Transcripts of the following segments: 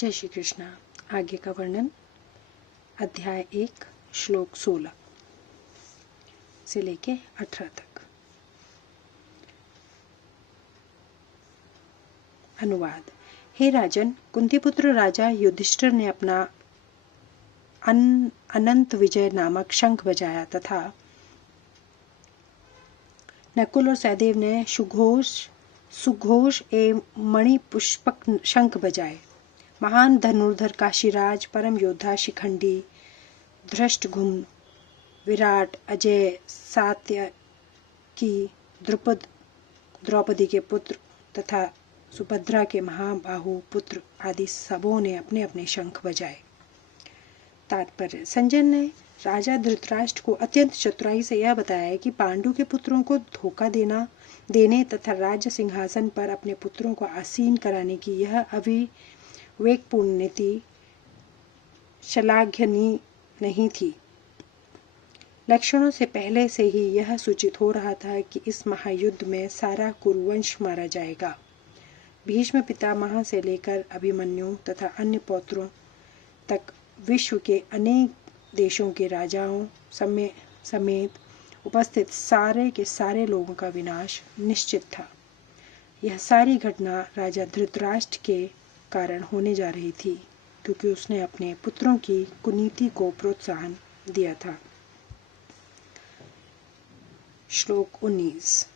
जय श्री कृष्णा। आगे का वर्णन अध्याय 1 श्लोक 16 से लेके 18 तक। अनुवाद। हे राजन, कुंतीपुत्र राजा युधिष्ठिर ने अपना अनंत विजय नामक शंख बजाया तथा नकुल और सहदेव ने सुघोष एवं मणिपुष्पक शंख बजाए। महान धनुर्धर काशीराज, परम योद्धा शिखंडी, धृष्टद्युम्न, विराट, अजय, सात्यकी, द्रौपदी के पुत्र तथा सुभद्रा के महाबाहु पुत्र आदि सबों ने अपने अपने शंख बजाए। तात्पर्य। संजय ने राजा धृतराष्ट्र को अत्यंत चतुराई से यह बताया कि पांडु के पुत्रों को धोखा देने तथा राज्य सिंहासन पर अपने पुत्रों को आसीन कराने की यह अविवेकपूर्ण नीति श्लाघनीय नहीं थी। लक्षणों से पहले से ही यह सूचित हो रहा था कि इस महायुद्ध में सारा कुरुवंश मारा जाएगा। भीष्म पितामह से लेकर अभिमन्यु तथा अन्य पौत्रों तक विश्व के अनेक देशों के राजाओं समेत उपस्थित सारे के सारे लोगों का विनाश निश्चित था। यह सारी घटना राजा धृतराष्ट्र के कारण होने जा रही थी, क्योंकि उसने अपने पुत्रों की कुनीति को प्रोत्साहन दिया था। श्लोक 19।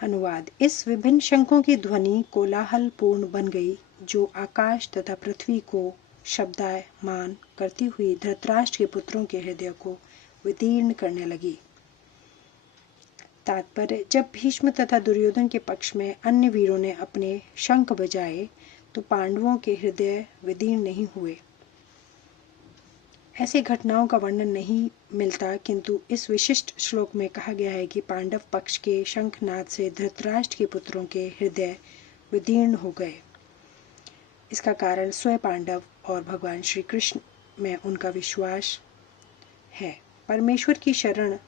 अनुवाद। इस विभिन्न शंखों की ध्वनि कोलाहल पूर्ण बन गई, जो आकाश तथा पृथ्वी को शब्दायमान करती हुई धृतराष्ट्र के पुत्रों के हृदय को विदीर्ण करने लगी। तात्पर्य। जब भीष्म तथा दुर्योधन के पक्ष में अन्य वीरों ने अपने शंख बजाए तो पांडवों के हृदय विदीर्ण नहीं हुए। ऐसी घटनाओं का वर्णन नहीं मिलता, किंतु इस विशिष्ट श्लोक में कहा गया है कि पांडव पक्ष के शंखनाद से धृतराष्ट्र के पुत्रों के हृदय विदीर्ण हो गए। इसका कारण स्वयं पांडव और भगवान श्री कृष्ण में उनका विश्वास है। परमेश्वर की शरण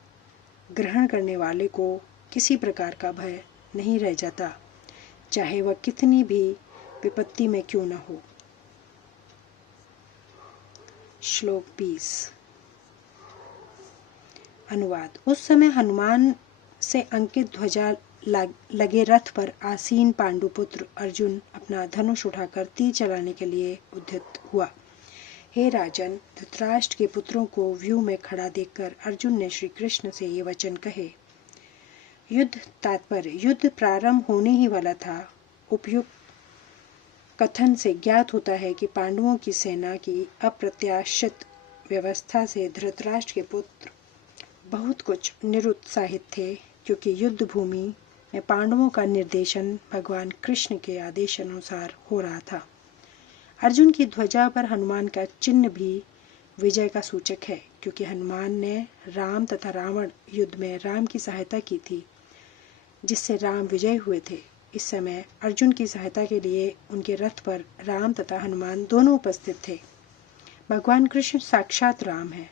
ग्रहण करने वाले को किसी प्रकार का भय नहीं रह जाता, चाहे वह कितनी भी विपत्ति में क्यों न हो। श्लोक 20। अनुवाद। उस समय हनुमान से अंकित ध्वजा लगे रथ पर आसीन पांडुपुत्र अर्जुन अपना धनुष उठाकर तीर चलाने के लिए उद्यत हुआ। हे राजन, धृतराष्ट्र के पुत्रों को व्यूह में खड़ा देखकर अर्जुन ने श्री कृष्ण से ये वचन कहे। युद्ध। तात्पर्य। युद्ध प्रारंभ होने ही वाला था। उपयुक्त कथन से ज्ञात होता है कि पांडवों की सेना की अप्रत्याशित व्यवस्था से धृतराष्ट्र के पुत्र बहुत कुछ निरुत्साहित थे, क्योंकि युद्ध भूमि में पांडवों का निर्देशन भगवान कृष्ण के आदेश अनुसार हो रहा था। अर्जुन की ध्वजा पर हनुमान का चिन्ह भी विजय का सूचक है, क्योंकि हनुमान ने राम तथा रावण युद्ध में राम की सहायता की थी, जिससे राम विजय हुए थे। इस समय अर्जुन की सहायता के लिए उनके रथ पर राम तथा हनुमान दोनों उपस्थित थे। भगवान कृष्ण साक्षात राम है,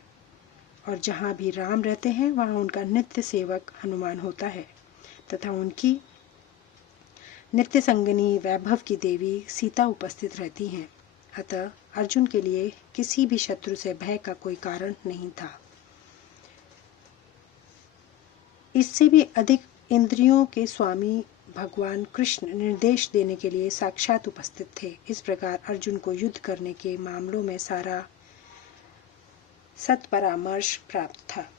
और जहाँ भी राम रहते हैं वहाँ उनका नित्य सेवक हनुमान होता है तथा उनकी नित्य संगिनी वैभव की देवी सीता उपस्थित रहती हैं। अतः अर्जुन के लिए किसी भी शत्रु से भय का कोई कारण नहीं था। इससे भी अधिक इंद्रियों के स्वामी भगवान कृष्ण निर्देश देने के लिए साक्षात उपस्थित थे। इस प्रकार अर्जुन को युद्ध करने के मामलों में सारा सत्परामर्श प्राप्त था।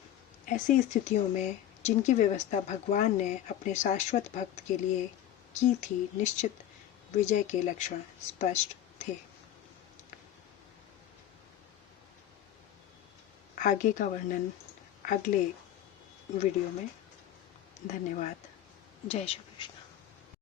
ऐसी स्थितियों में जिनकी व्यवस्था भगवान ने अपने शाश्वत भक्त के लिए की थी, निश्चित विजय के लक्षण स्पष्ट थे। आगे का वर्णन अगले वीडियो में। धन्यवाद। जय श्री कृष्ण।